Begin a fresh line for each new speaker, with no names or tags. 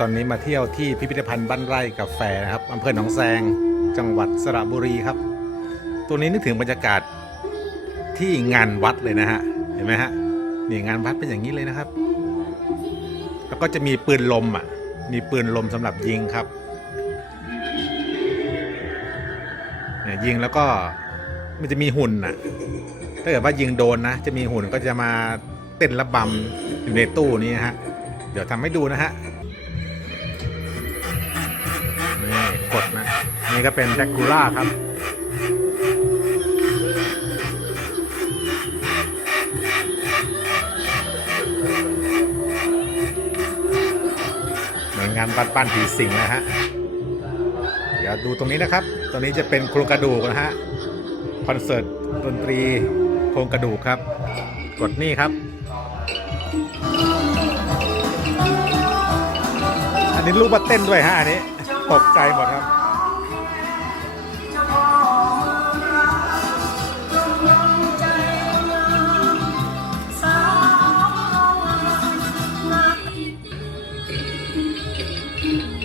ตอนนี้มาเที่ยวที่พิพิธภัณฑ์บ้านไร่กาแฟนะครับอำเภอหนองแซง จังหวัดสระบุรีครับ ตัวนี้นึกถึงบรรยากาศที่งานวัดเลยนะฮะ เห็นไหมฮะ นี่งานวัดเป็นอย่างนี้เลยนะครับ แล้วก็จะมีปืนลมอะ มีปืนลมสำหรับยิงครับเนี่ยยิงแล้วก็มันจะมีหุ่นอะ ถ้าเกิดว่ายิงโดนนะ จะมีหุ่นก็จะมาเต้นระบำอยู่ในตู้นี้นะฮะ เดี๋ยวทำให้ดูนะฮะ นี่ก็เป็นแดกคูล่าครับ เหมือนงานปั้นๆผีสิงนะฮะ เดี๋ยวดูตรงนี้นะครับ ตรงนี้จะเป็นโครงกระดูกนะฮะ คอนเสิร์ตดนตรีโครงกระดูกครับ กดนี่ครับอันนี้ลูกมาเต้นด้วยฮะอันนี้ ตกใจหมดครับ Thank you.